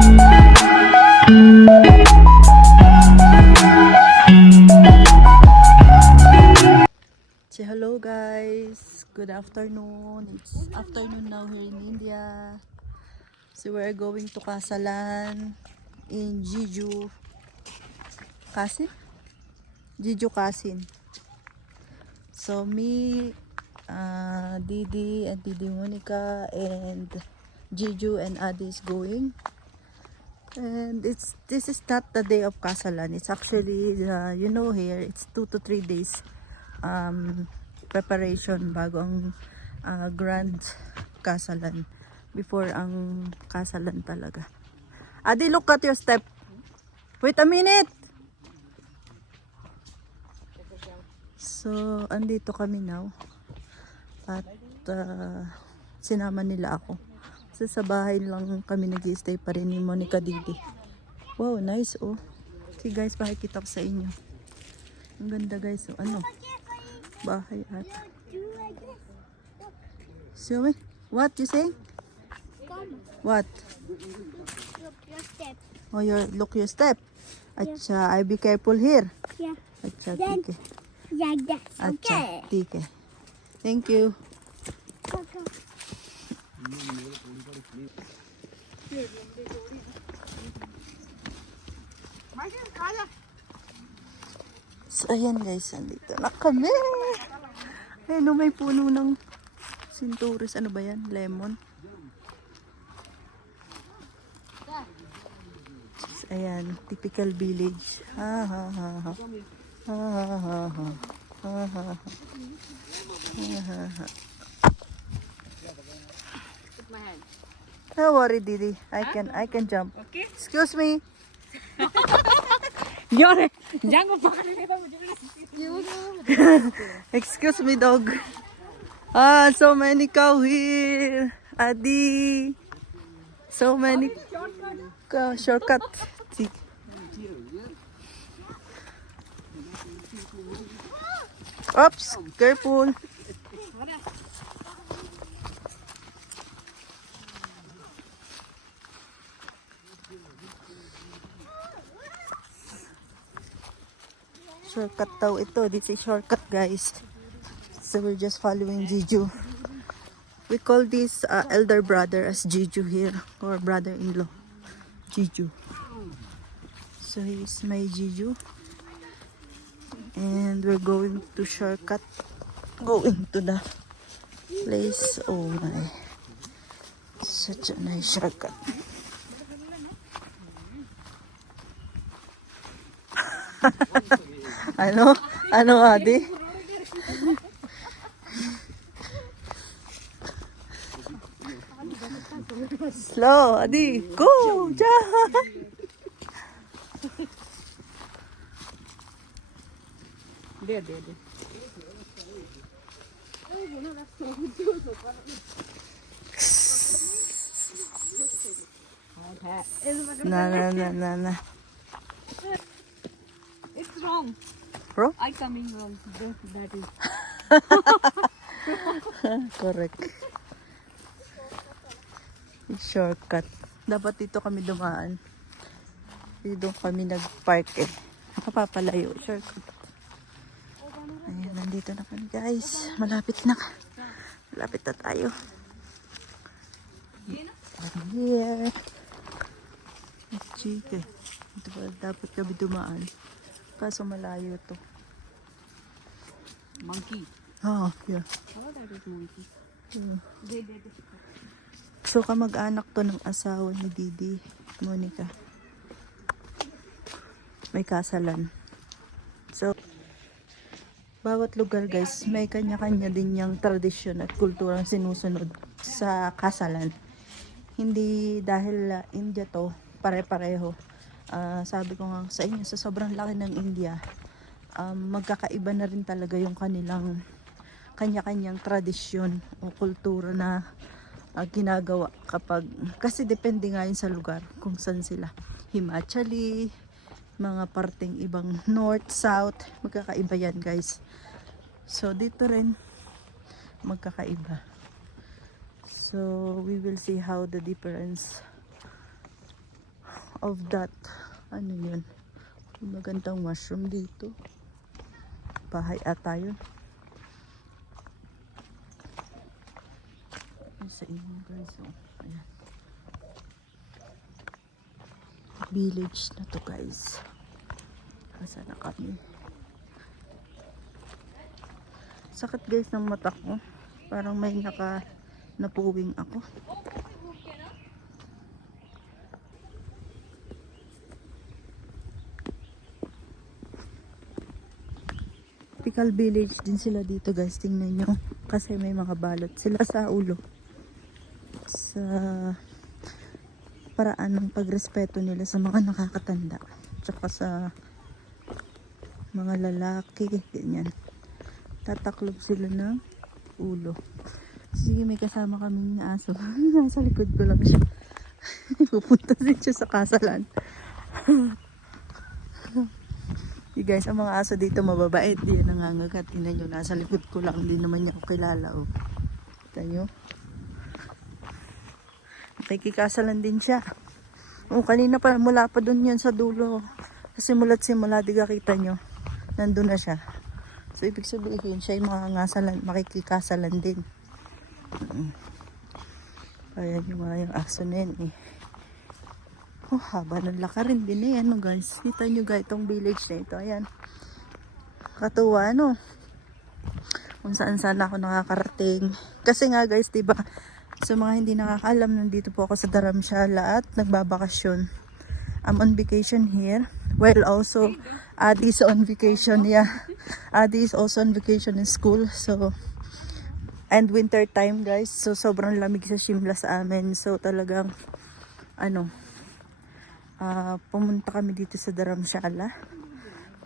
Say hello guys, good afternoon. It's afternoon now here in India. So we're going to Kasalan in Jeju Kasin? Jeju Kasin. So me, Didi and Didi Monica and Jeju and Adi is going. And this is not the day of Kasalan. It's actually, here, it's 2 to 3 days preparation bago ang grand Kasalan. Before ang Kasalan talaga. Adi, look at your step. Wait a minute! So, andito kami now. At sinama nila ako. So, sa bahay lang kami nag-stay pa rin ni Monica Didi. Wow, nice oh. See guys, pakikita ko sa inyo. Ang ganda guys. So, ano? Bahay at. So, what you saying? What? Look your step. Oh, look your step. Acha, I be careful here. Yeah. Acha, Then- tike. Like that. Acha, Okay. tike. Thank you. Okay. So, ayan guys, andito na kami. Ayun, no, may puno ng sinturis. Ano ba yan? Lemon. So, ayan, typical village. Ha ha ha ha. Ha ha ha ha. Ha ha ha. Ha ha ha. Don't worry, Didi. I can jump. Okay. Excuse me. Yore, jangan pakai kita Excuse me, dog. So many cow here. Adi. So many cow. Shortcut. See. Oops, careful. Shortcut daw ito. This is shortcut guys. So we're just following Jeju. We call this elder brother as Jeju here. Or brother-in-law. Jeju. So he's my Jeju. And we're going to shortcut. Going to the place. Oh my. Such a nice shortcut. Ano? Ano, Adi? Slow, Adi. Go! Diyan! deh. Na. It's wrong. Bro? I coming wrong. That is. Correct. Shortcut. Dapat dito kami dumaan. Dito kami nag-park eh. Nakapapalayo. Shortcut. Ayan, nandito na kami guys. Malapit na. Malapit na tayo. Here. Chike. Ito pa dapat kami dumaan. Kaso malayo to. Monkey. Oh, yeah. How that is monkey? They. So kamag-anak to ng asawa ni Didi, Monica. May kasalan. So, bawat lugar guys, may kanya-kanya din yung tradisyon at kulturang sinusunod sa kasalan. Hindi dahil India to, pare-pareho. Sabi ko nga sa inyo, sa sobrang laki ng India, magkakaiba na rin talaga yung kanilang kanya-kanyang tradisyon o kultura na ginagawa kapag, kasi depende nga yun sa lugar kung saan sila. Himachali, mga parteng ibang north, south, magkakaiba yan guys. So dito rin magkakaiba. So we will see how the difference of that. Ano yun? Yung magandang mushroom dito. Bahay ata yun. Ay, sa inyo guys. Oh. Ayan. Village na to guys. Asa na kami? Sakit guys ng mata ko. Parang may napuwing ako. Typical village din sila dito guys. Tingnan nyo. Kasi may mga balot sila sa ulo. Sa paraan ng pagrespeto nila sa mga nakakatanda. Tsaka sa mga lalaki. Ganyan. Tataklob sila ng ulo. Sige, may kasama kaming aso. Nasa likod ko lang siya. Pupunta din siya sa kasalan. Guys, ang mga aso dito mababait. Di yan nangangagat. Tingnan nyo, nasa likod ko lang. Hindi naman niya ako kilala. Oh. Kita nyo. Nakikikasalan din siya. Oh, kanina pa, mula pa dun yan sa dulo. Simula't simula, di kita nyo. Nandun na siya. So, ibig sabihin, siya yung mga ngasalan, makikikasalan din. Ayan yung mga yung aso na yan eh. Oh, haba ng lakarin din eh. Ano guys, kita nyo guys, itong village na ito. Ayan. Katuwa, no? Kung saan saan ako nakakarating. Kasi nga guys, diba, sa mga hindi nakakaalam, nandito po ako sa Dharamshala at nagbabakasyon. I'm on vacation here. Well, also, Adi is on vacation, yeah. Adi is also on vacation in school, so, and winter time, guys. So, sobrang lamig sa Shimla sa amin. So, talagang, pumunta kami dito sa Dharamshala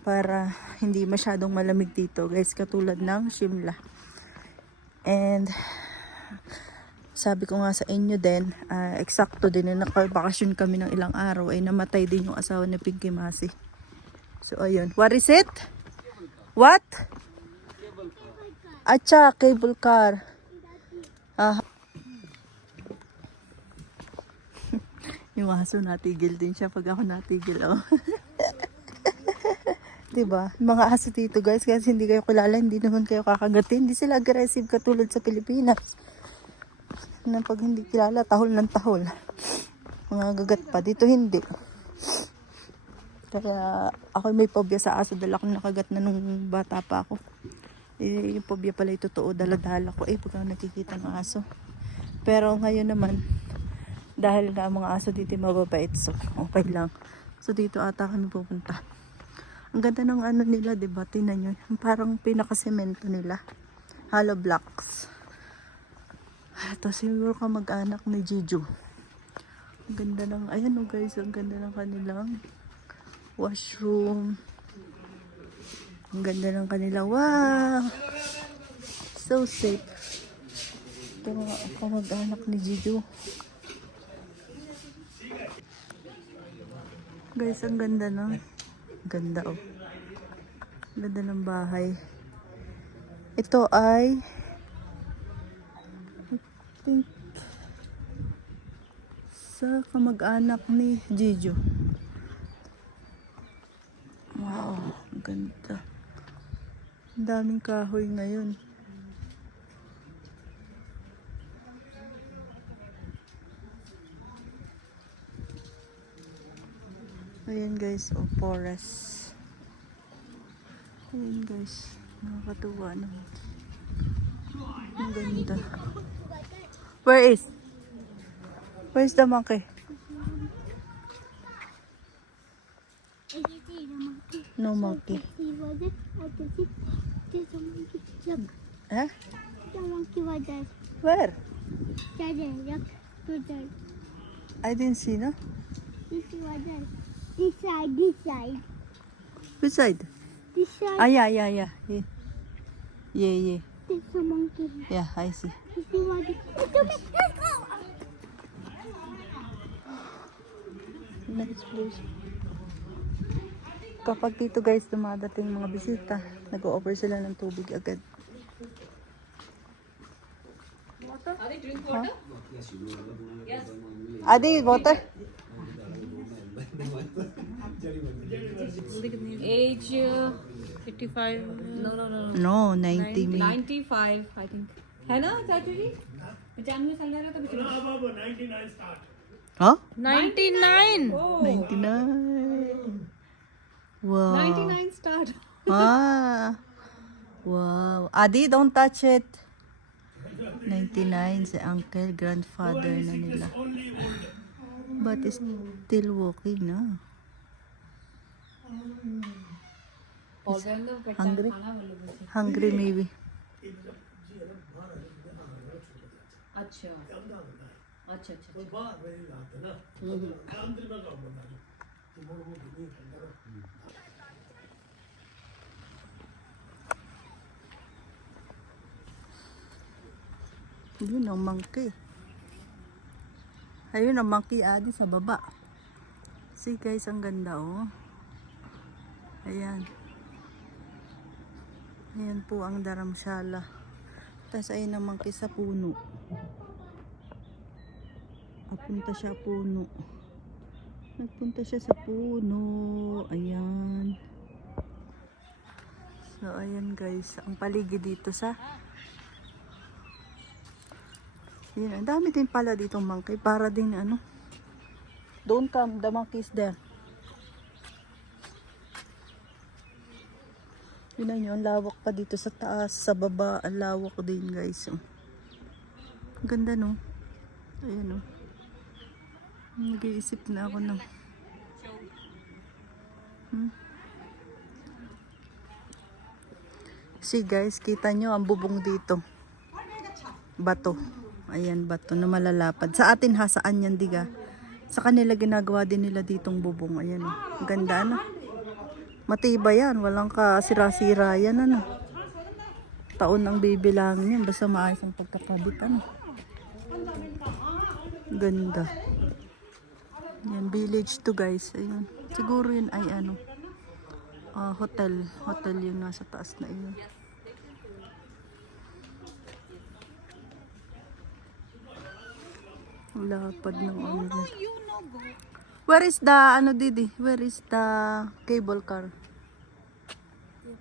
para hindi masyadong malamig dito, guys, katulad ng Shimla. And, sabi ko nga sa inyo din, eksakto din na nakabakasyon kami ng ilang araw ay namatay din yung asawa ni Pinky Masi. So ayun, what is it? What? Acha, cable car. Yung aso natigil din siya pag ako natigil. Oh. Diba? Mga aso dito guys, kasi hindi kayo kilala, hindi naman kayo kakagatin. Hindi sila aggressive katulad sa Pilipinas. Na pag hindi kilala, tahol ng tahol. Mga gagat pa. Dito hindi. Kaya ako may phobia sa aso. Dala ko nakagat na nung bata pa ako. Eh, yung phobia pala yung totoo. Dala-dala ko. Pag nakikita ng aso. Pero ngayon naman, dahil nga mga aso dito mababait. So, okay lang. So, dito ata kami pupunta. Ang ganda ng ano nila, diba? Tingnan nyo. Parang pinakasemento nila. Hollow blocks. Ito siguro kamag-anak ni Jiju. Ang ganda ng, ayan o guys, ang ganda ng kanilang washroom. Ang ganda ng kanilang, wow! So safe. Ito mga kamag-anak ni Jiju. Guys, ang ganda ng, ganda oh. Ang ganda ng bahay. Ito ay think sa kamag-anak ni Jiju. Wow, ang ganda. Ang daming kahoy ngayon. Ayan guys, oh, forest. Ayan guys, nakakatuwa naman. Ang ganda. Where's the monkey? No monkey. Huh? The monkey was there. Where? Look, there. I didn't see, no? This was there. This side, this side. Which side? This side. Ah, yeah. Yeah. This is a monkey. Yeah, I see. This is what it is. Let's go! Next place. Kapag dito guys dumadating mga bisita, nag-o-offer sila ng tubig agad. Adi, water? Age 85. No. No, 90 में. 95 I think. है ना चाचू जी? 95 साल रहा था पिछले. Huh? 99. 99. Wow. 99 start. Ah. Wow. Adi, don't touch it. 99 si uncle, grandfather na nila. But is still walking na. Hungry? Hungry maybe. अच्छा. Yun ang monkey. Ayun ang monkey adi sa baba. See guys, ang ganda oh. Ayan. Ayan po ang dharamshala. Tapos ayun ang monkey sa puno. Papunta siya puno. Nagpunta siya sa puno. Ayan. So ayan guys, ang paligid dito sa yun, ang dami din pala ditong monkey. Para din ano. Don't come, the monkey is there. Yun na yun, lawak pa dito sa taas, sa baba. Ang lawak din guys. Oh. Ang ganda no. Ayan oh. Nag-iisip na ako ng See guys, kita nyo ang bubong dito. Bato. Ayan, bato na malalapad. Sa atin ha, saan yan diga? Sa kanila ginagawa din nila ditong bubong. Ayan oh. Ang ganda ano. Matibay yan. Walang kasira-sira yan ano. Taon ang bibilangin yan. Basta maayos ang pagkakabit ano. Ganda. Yan, village to guys. Ayun. Siguro yun ay ano. Hotel. Hotel yun nasa taas na yun. Lapad ng ano. Where is the ano Didi? Where is the cable car?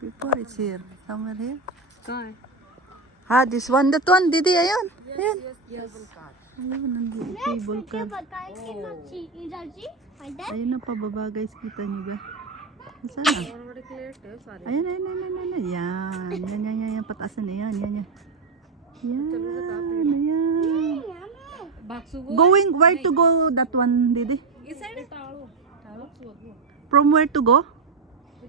Before it's here. Somewhere here. कहाँ है? Ha, this one. That one Didi. Ayun. Ayun. Yes. Ayun, nandun. Cable car. बताए कि मच्छी इधर जी इधर Ayun na pababa guys. Kita nyo ba? Saan na? Ayun, ayun, ayun, ayun, ayun. Yan. Yan. Pataas na yan. Yan. Ayan. बाक्सु को Going, where to go that one, Didi? इस side तालो तालो From where to go?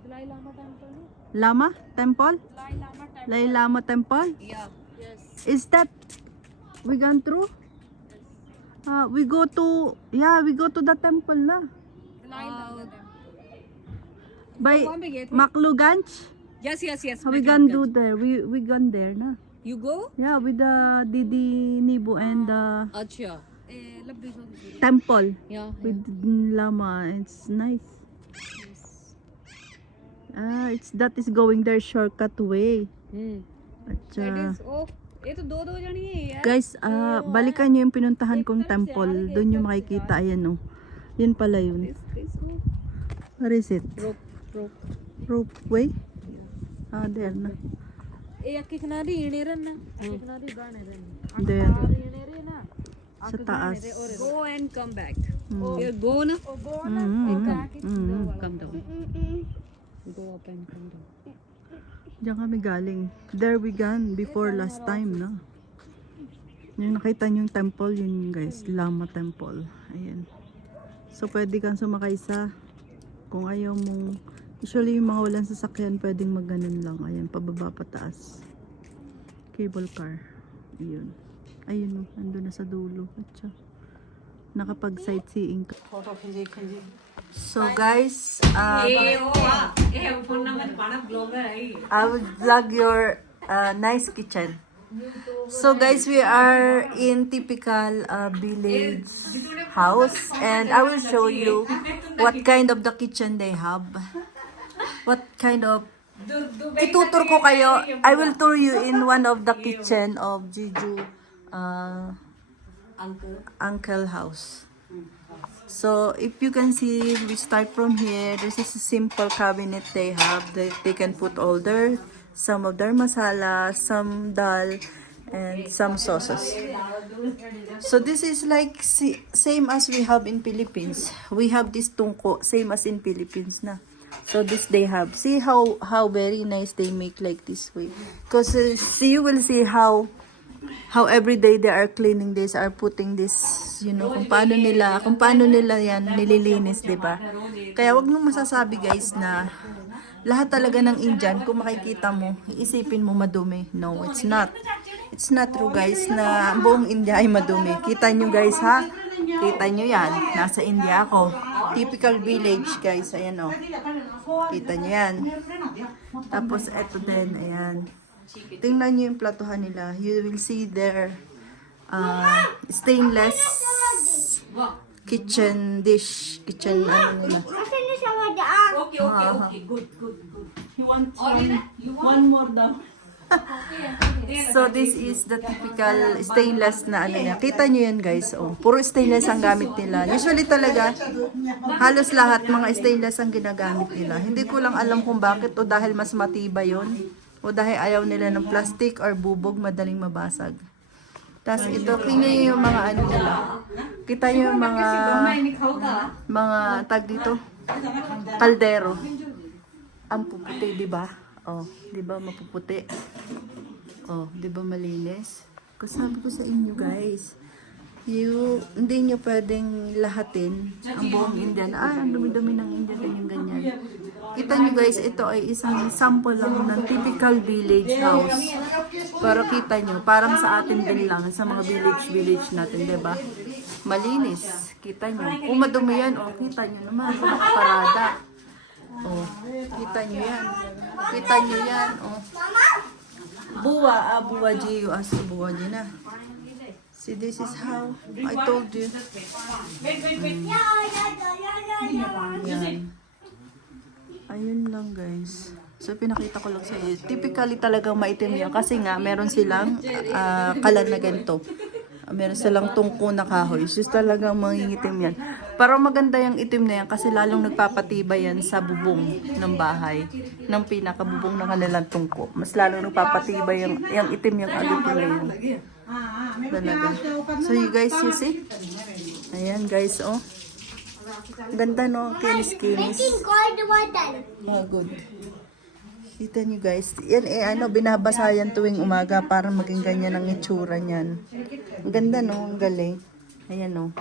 Lai Lama temple Lama Temple? Lai Lama temple Lai Lama Temple? या yes Is that we gone through? We go to, yeah, we go to the temple na. लाई लामा By वहाँ पे गए थे Makluganj? Yes We gone do there. We gone there na. You go Yeah, with the Didi Nibu and the अच्छा लब्बी सो temple या with Lama. It's nice. It's that is going there shortcut way. Acha. ओ ये तो दो जनी है यार Guys, balikan nyo yung pinuntahan kong temple. Doon nyo makikita. Ayan o. Yun pala yun. What is it? rope Rope way? There na. ए अक्की किनारे इने रहना किनारे गाने रहना There. इने रहना Sa taas. go and come back you go na come down go up and come down Diyan kami galing. There we gone before last time na. Yung nakita nyo yung temple, yun guys. Lama Temple. Ayan. So pwede kang sumakay sa kung ayaw mong usually yung mga walang sasakyan pwedeng magganon lang. Ayan, pababa pataas. Cable car. Ayun. Ayun, nandun na sa dulo. Atcha. Nakapag sightseeing ka. So guys, I will vlog your nice kitchen. So guys, we are in typical village house and I will show you what kind of the kitchen they have. What kind of itutur ko kayo. I will tour you in one of the kitchen of Jiju uncle house. So if you can see, we start from here. This is a simple cabinet they have. They can put all their, some of their masala, some dal, and some sauces. So this is like same as we have in Philippines. We have this tungko, same as in Philippines na. So this they have. See how very nice they make like this way. Because see, you will see how every day they are cleaning this, are putting this, you know, kung paano nila yan nililinis, di ba? Kaya wag mong masasabi guys na lahat talaga ng Indian, kung makikita mo, iisipin mo madumi. No, it's not. It's not true guys na buong India ay madumi. Kita nyo guys ha? Kita nyo yan. Nasa India ako. Typical village guys. Ayan o. Kita nyo yan. Tapos eto din. Ayan. Tingnan nyo yung platuhan nila. You will see their stainless kitchen dish. Kitchen ano nila. Asan na siya madaan? Okay, good. You want one more daw. So this is the typical stainless na ano niya. Kita nyo yan guys. Oh, puro stainless ang gamit nila. Usually talaga, halos lahat mga stainless ang ginagamit nila. Hindi ko lang alam kung bakit o dahil mas matibay yon o dahil ayaw nila ng plastic or bubog, madaling mabasag. Tapos ito, kanya yung mga ano nila. Kita nyo yung mga tag dito. Kaldero. Ang puputi, di ba? Oh, di ba mapuputi? Oh, di ba malinis? Kasi sabi ko sa inyo guys, hindi nyo pwedeng lahatin ang buong India na, ang dumi-dumi ng India, ganyan. Kita nyo guys, ito ay isang sample lang ng typical village house. Pero kita nyo, parang sa atin din lang, sa mga village natin, di ba? Malinis. Kita nyo. Kung madumi yan, oh, kita nyo naman, nakaparada. Oh, kita nyo yan. Kita nyo yan, oh. Buwa ji, as buwa ji na. See, this is how I told you. Yan. Ayun lang guys. So pinakita ko lang sa iyo. Typically talagang maitim yan kasi nga meron silang kalan na ganito. Meron silang tungko na kahoy. Just talagang mangingitim yan. Pero maganda yung itim na yan kasi lalong nagpapatibay yan sa bubong ng bahay. Ng pinakabubong ng kanilang tungko. Mas lalong nagpapatibay yung itim yung agito na yun. Talaga. So you guys, you see? Ayan guys, oh. Ganda no, kinis-kinis. Cold water. Oh, good. Kita nyo guys, yan ano, binabasa yan tuwing umaga para maging ganyan ang itsura niyan. Ang ganda no, ang galing. Ayan no.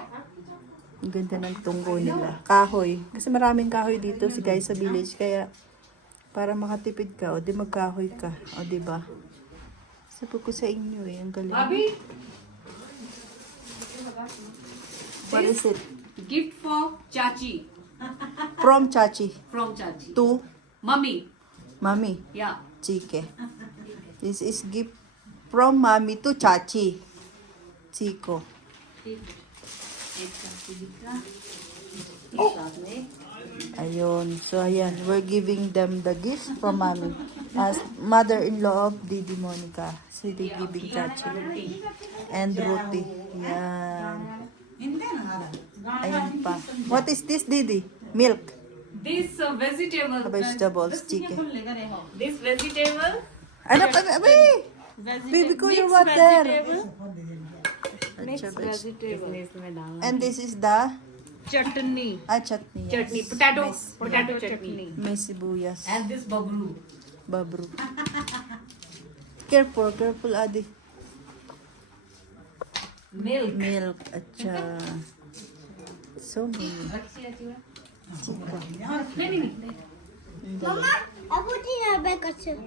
Ang ganda ng tunggo nila. Kahoy. Kasi maraming kahoy dito si guys sa village, kaya para makatipid ka, o di magkahoy ka. O di ba? Sabi ko sa inyo ang galing. What is it? Gift for Chachi. From Chachi From Chachi. to Mummy. Mami. Yeah. Chike. This is gift from Mami to Chachi. Chico. Ayun. So, ayan. We're giving them the gift from Mami. As mother-in-law of Didi Monica. Si Didi giving Chachi. And Ruti. Yan. Ayun pa. What is this, Didi? Milk. This vegetable. Vegetables. Chicken. This vegetable. Ano pa? Baby! Baby ko yung water. Mixed vegetable. इसमें डालना. And this is the Chutney. chutney. Chutney. Potato chutney. May sibuyas. And this babru. Babru. Careful, Adi. Milk. Milk at so many. Chika. Mama, ako tinabi kasi.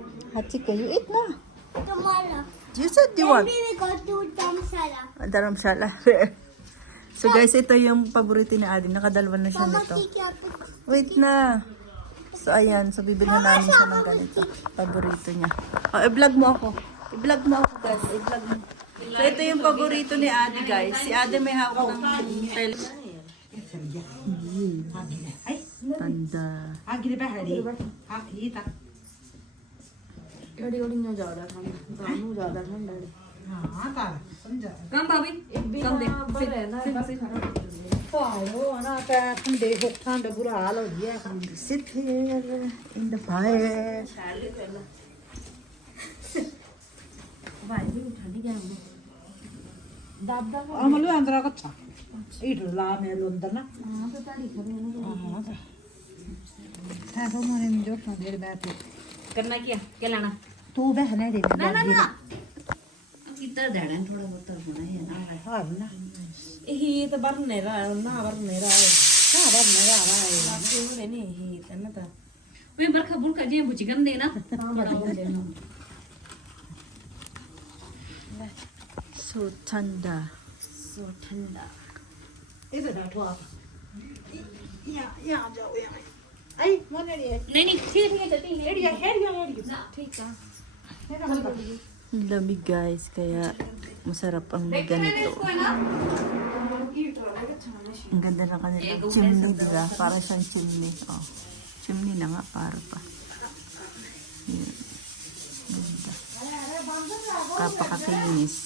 Chika, you eat na. Tomorrow. You said you want. Maybe we go to Dharamsala. Dharamsala. So guys, ito yung paborito ni Adi. Nakadalawa na siya Mama, nito. kiki ako. Wait na. So ayan, so bibili na namin siya ng ganito. Paborito niya. Oh, i-vlog mo ako. I-vlog mo ako guys. I-vlog mo. So ito yung paborito ni Adi guys. Si Adi may hawak ng Tanda. Come, Bobby. Come there. Sit. Sit here in the fire. 아무리 안 들어갔다. 이를 라면 온다나? 사서 뭐는 좀 내려 봐도. करना क्या लाना तू बहने दे ना कितना देना थोड़ा बहुत होना है ना हाँ ना ही तो भरने रहा ना भरने रहा है हाँ बार मेरा आ रहा है क्यों नहीं ही तो ना वे बरखा बुरखा जी बुझ गम देना थोड़ा हो देना So ठंडा. सो ठंडा इधर बैठो आप यहाँ जाओ यहाँ आई मोने रे नहीं ठीक है चलती है एड़िया एड़िया ठीक है Ang lamig guys, kaya masarap ang ganito. Ang ganda ng kanilang chimney, diba? Para siyang chimney. Oh. Chimney na nga, para pa. Yun. Ganda. Kapakakinis.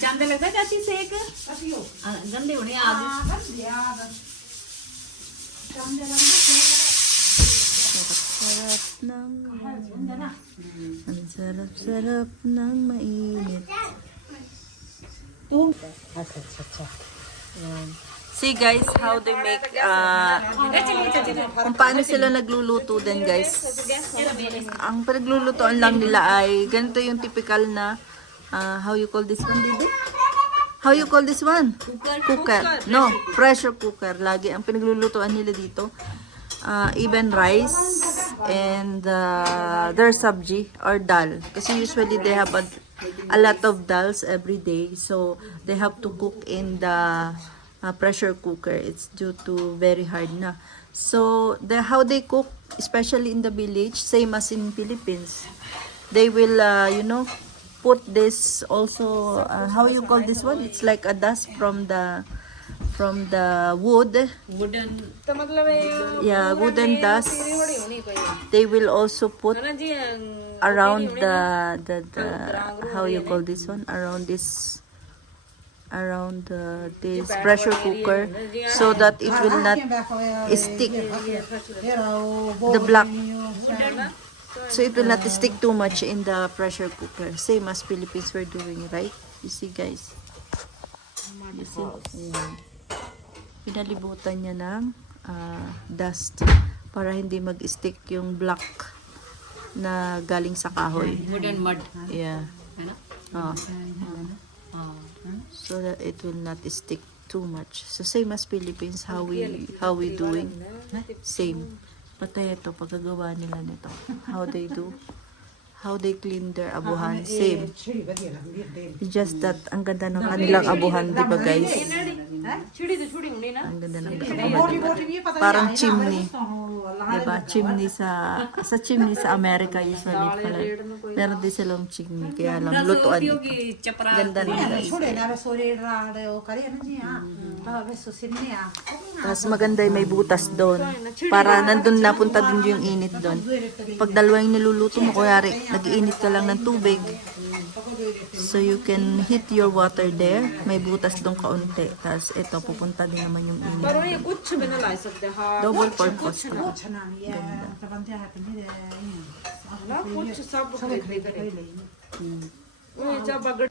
Chande लगता है चाची से एक गंदे होने आज Sarap ng... Ang sarap-sarap ng mainit. See guys, how they make, kung paano sila nagluluto din guys. Ang pinaglulutoan lang nila ay, ganito yung typical na, how you call this one, Didi? How you call this one? Cooker. No, pressure cooker. Lagi ang pinaglulutoan nila dito. Even rice and their sabji or dal. Kasi usually they have a lot of dals every day. So they have to cook in the pressure cooker. It's due to very hard na. So how they cook, especially in the village, same as in Philippines. They will, put this also, how you call this one? It's like a dust from the wood. Wooden तो मतलब Yeah, wooden dust. They will also put around the how you call this one? Around this pressure cooker, so that it will not stick the black. So it will not stick too much in the pressure cooker. Same as Philippines we're doing, right? You see guys? You see? Ayan. Pinalibutan niya ng dust para hindi mag-stick yung black na galing sa kahoy. Wooden mud Yeah. है ना Oh. So that it will not stick too much. So same as Philippines, how we doing? Same. Patay ito pagkagawa nila nito. How they do? How they clean their abuhan? Same. It's just that ang ganda ng kanilang abuhan, di ba guys? छुड़ी तो छुड़ी होनी ना Ang ganda ng abuhan. Parang chimney. Diba? Chimney sa chimney sa Amerika usually pala. Meron din silang chimney, kaya lang lutuan ito. Ganda nila. Tapos maganda yung may butas doon. Para nandun napunta din yung init doon. Pag dalawa yung niluluto mo, kuyari, nag-iinit ka lang ng tubig. So you can heat your water there. May butas doon kaunti. Tapos ito, pupunta din naman yung init. पर ये कुछ भी ना ला सकते हाँ Double purpose to. ना कुछ सब खरीद खरीद वो जब अगर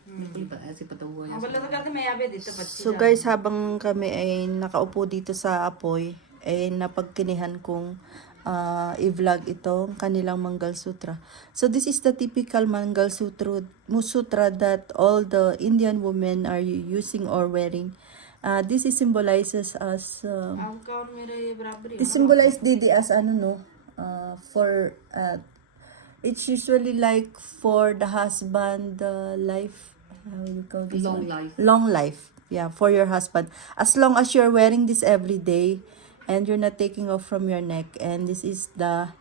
ऐसे पता हुआ है बोले तो कहते मैं यहाँ पे देते बच्चे So guys, habang kami ay nakaupo dito sa apoy, ay napagkinihan kong i-vlog itong kanilang Mangal Sutra. So this is the typical Mangal Sutra that all the Indian women are using or wearing. This is symbolizes as आपका और मेरा ये बराबर this symbolize Didi as for it's usually like for the husband life, how you call this Long one? life. Long life. Yeah, for your husband, as long as you're wearing this every day and you're not taking off from your neck, and this is that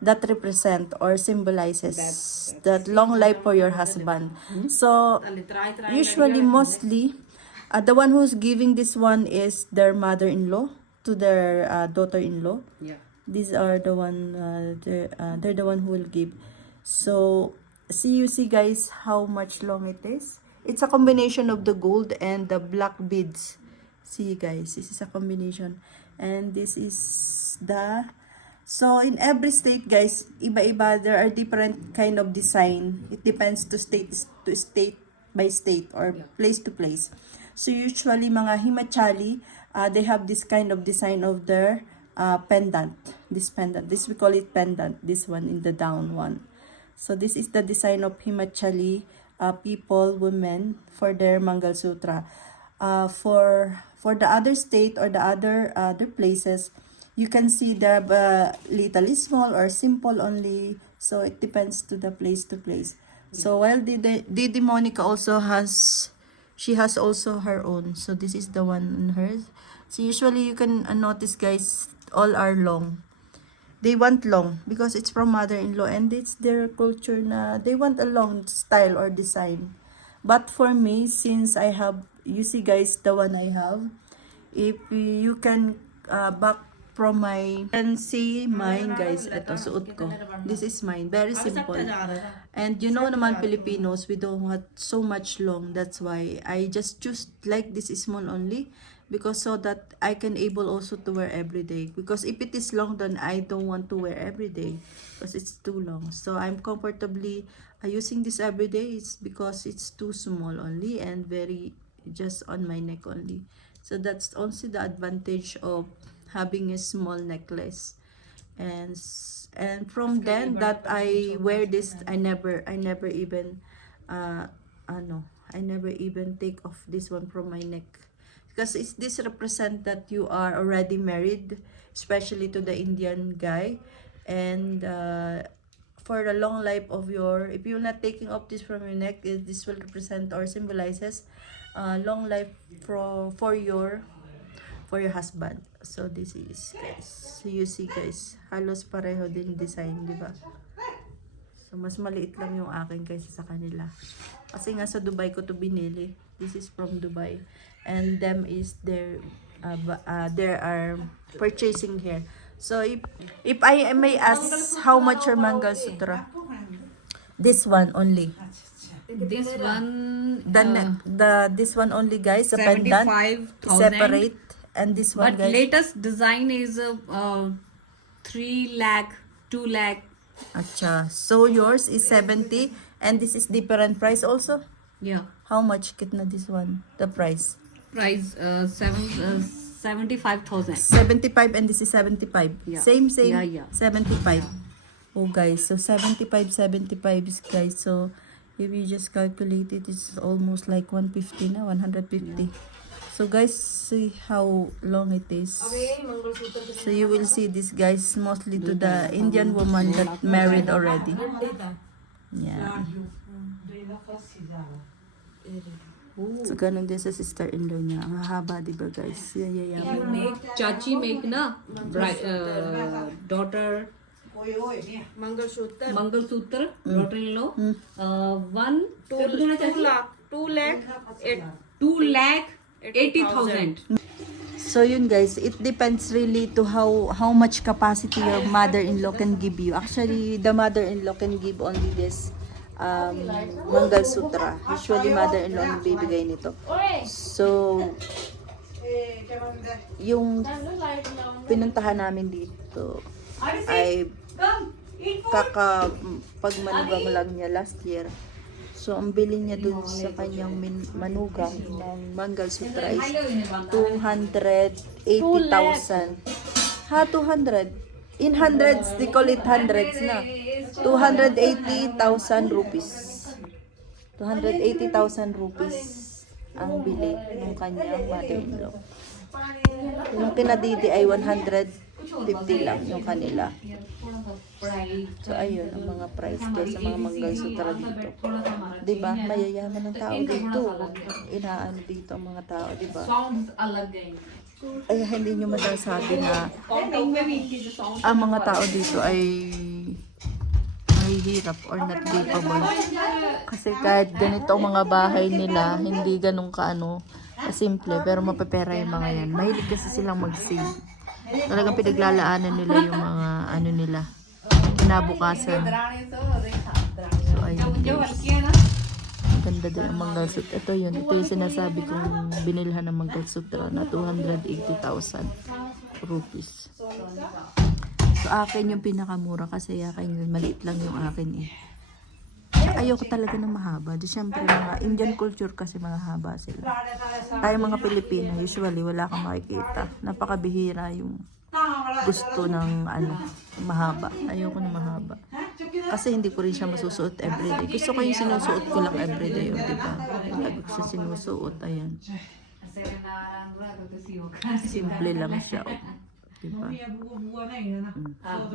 represent or symbolizes that long life for your husband. So usually mostly the one who's giving this one is their mother-in-law to their daughter-in-law. Yeah. These are the one they're the one who will give. So see you see guys how much long it is. It's a combination of the gold and the black beads. See guys, this is a combination. And this is the, so in every state guys, iba-iba, there are different kind of design. It depends to state by state or place to place. So usually mga Himachali, they have this kind of design of their pendant. This pendant, this we call it pendant, this one in the down one. So this is the design of Himachali people, women, for their Mangal Sutra. For the other state or the other places, you can see the little small or simple only. So it depends to the place to place. So while Didi Monica also has, she has also her own. So this is the one in hers. So usually you can notice guys, all are long. They want long because it's from mother-in-law and it's their culture na they want a long style or design. But for me, since I have, you see guys, the one I have, if you can back from my, can see mine guys, ito suot ko. This is mine, very simple. And you know naman Filipinos, we don't want so much long. That's why I just choose like this small only. Because so that I can able also to wear every day. Because if it is long, then I don't want to wear every day because it's too long. So I'm comfortably using this every day. It's because it's too small only and very just on my neck only. So that's also the advantage of having a small necklace. And from then that I wear this, I never even I never even take off this one from my neck. Because this represent that you are already married, especially to the Indian guy. And for the long life of your, if you're not taking off this from your neck, this will represent or symbolizes long life for your husband. So this is guys. So you see guys, halos pareho din design, di ba? So mas maliit lang yung akin kaysa sa kanila. Kasi nga sa Dubai ko to binili. This is from Dubai. And them is there are purchasing here. So if I may ask how much your Mangal Sutra? This one only. This one, This one only guys, the pendant 75,000. separate, and this one But guys. latest design is 3 lakh, 2 lakh. Acha. So yours is 70 and this is different price also. Yeah. How much kitna this one? The price? Price 75,000. 75 and this is 75. Yeah. Same. Yeah. 75. Oh guys, so 75 is guys. So if you just calculate it, it's almost like 150 na, 150. So guys, see how long it is. So you will see this guys mostly to the Indian woman that married already. Yeah. So ganun din sa sister-in-law niya. Ang haba, di ba guys? Yeah. Chachi make na daughter Mangal Sutra, daughter-in-law. 2 lakh 80,000. So yun guys, it depends really to how much capacity your mother-in-law can give you. Actually, the mother-in-law can give only this Mangal Sutra. Usually mother-in-law ang bibigay nito. So yung pinuntahan namin dito ay pagmanugang lang niya last year. So ang bili niya dun sa kanyang manugang ng Mangal Sutra is 280,000. 200. In hundreds, they call it hundreds na. 280,000 rupees. 280,000 rupees ang bili ng kanyang mother-in-law. Yung kinadidi ay 150 lang yung kanila. So ayun ang mga price guys sa mga Mangal Sutra dito. 'Di ba? Mayayaman ng tao dito. Inaano dito ang mga tao, 'di ba? Ay hindi niyo masasabi na ang mga tao dito ay mahihirap or not capable. Kasi kahit ganito ang mga bahay nila, hindi ganun kaano simple, pero mapapera yung mga yan. Mahilig kasi silang mag-save. Talagang pinaglalaanan nila yung mga ano nila, kinabukasan. So ayun guys. Ganda din ang Mangalsutra. Ito yun. Ito yung sinasabi kong binilhan ng Mangalsutra na 280,000 rupees. So akin yung pinakamura kasi akin maliit lang yung akin eh. Ayoko talaga ng mahaba. Di syempre mga Indian culture kasi mga haba sila. Tayo mga Pilipino usually wala kang makikita. Napakabihira yung gusto ng mahaba. Ayoko ng mahaba. Kasi hindi ko rin siya masusuot everyday. Gusto ko yung sinusuot ko lang everyday, di ba? Lagi ko siya sinusuot, ayan. Simple lang siya, di ba?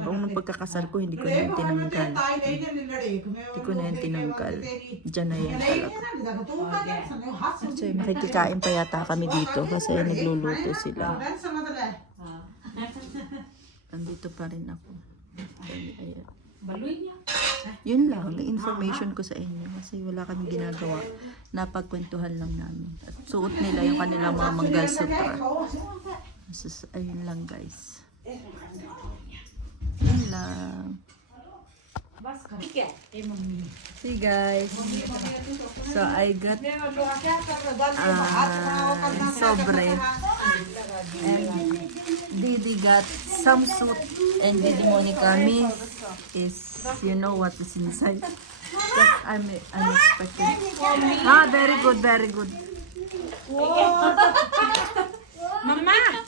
Kung nung pagkakasal ko, hindi ko na yung tinanggal. Hindi ko na yung tinanggal. Diyan na yan talaga. So, makikikain pa yata kami dito kasi nagluluto sila. Nandito pa rin ako. Ayan. Yun lang, information ko sa inyo kasi wala kami ginagawa. Napagkwentuhan lang namin. At suot nila yung kanilang mga Mangalsutra. So, ayun lang guys. Yun lang. See guys. So I got sobre. And Didi got some soup and Didi Monica me is you know what is inside. Because I'm expecting. Ah, very good, very good. Mama!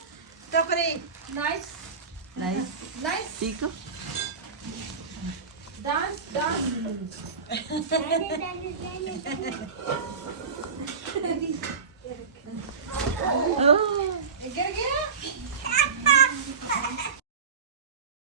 Tokri! Nice. Nice. Nice. Chico? Dance, dance. Oh. Get